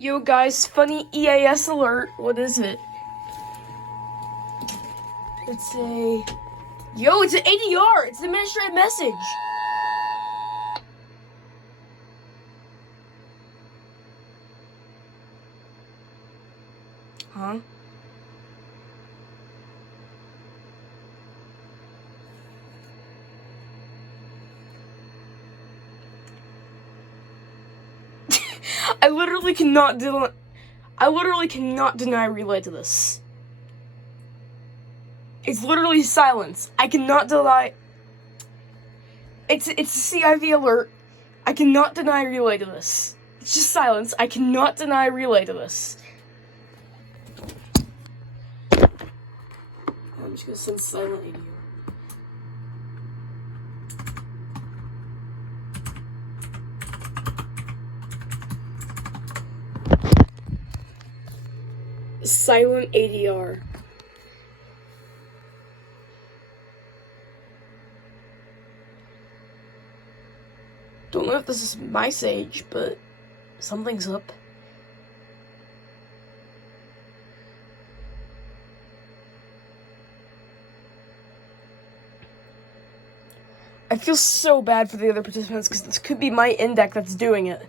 Yo guys, funny EAS alert. What is it? It's a... Yo, it's an ADR! It's an administrative message! Huh? I literally cannot deny relay to this. It's literally silence. I cannot deny. It's a CIV alert. I cannot deny relay to this. It's just silence. I cannot deny relay to this. I'm just gonna send silent ADR. Silent ADR. Don't know if this is my sage, but something's up. I feel so bad for the other participants because this could be my index that's doing it.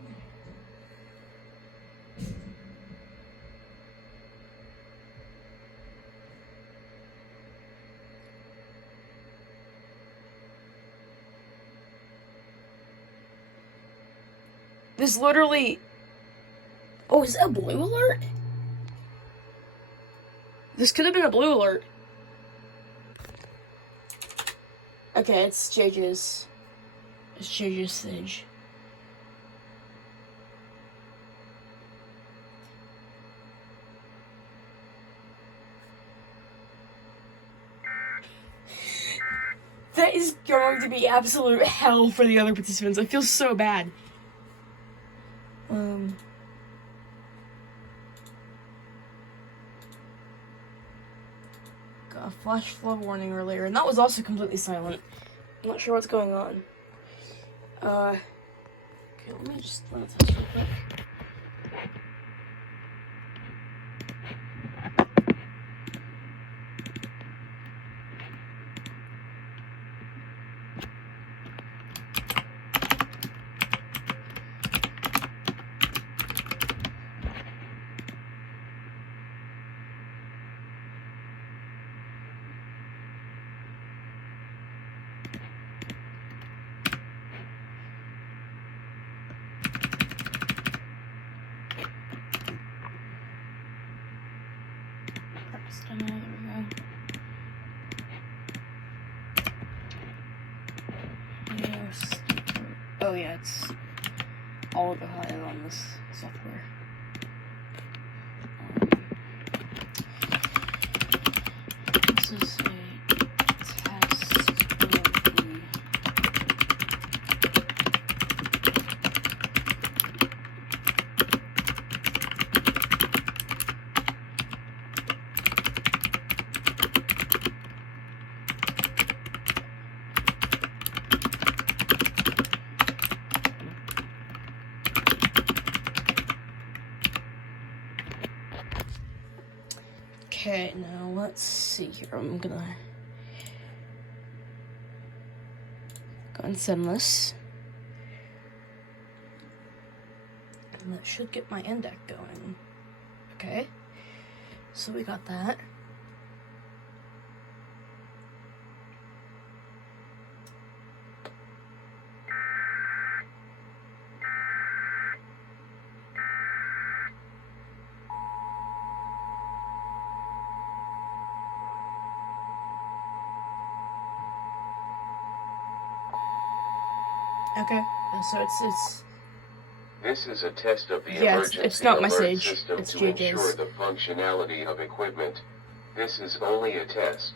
This literally... Oh, is that a blue alert? This could have been a blue alert. Okay, it's JJ's. It's JJ's stage. That is going to be absolute hell for the other participants. I feel so bad. Got a flash flood warning earlier, and that was also completely silent. I'm not sure what's going on. Okay, let me test real quick. There we go. Oh yeah, it's all of the high on this software. This is a test of the... Okay, now let's see here. I'm gonna go and send this. And that should get my index going. Okay, so we got that. Okay, so it's This is a test of the yeah, emergency it's not my alert stage. system It's to ensure JJ's. the functionality of equipment. This is only a test.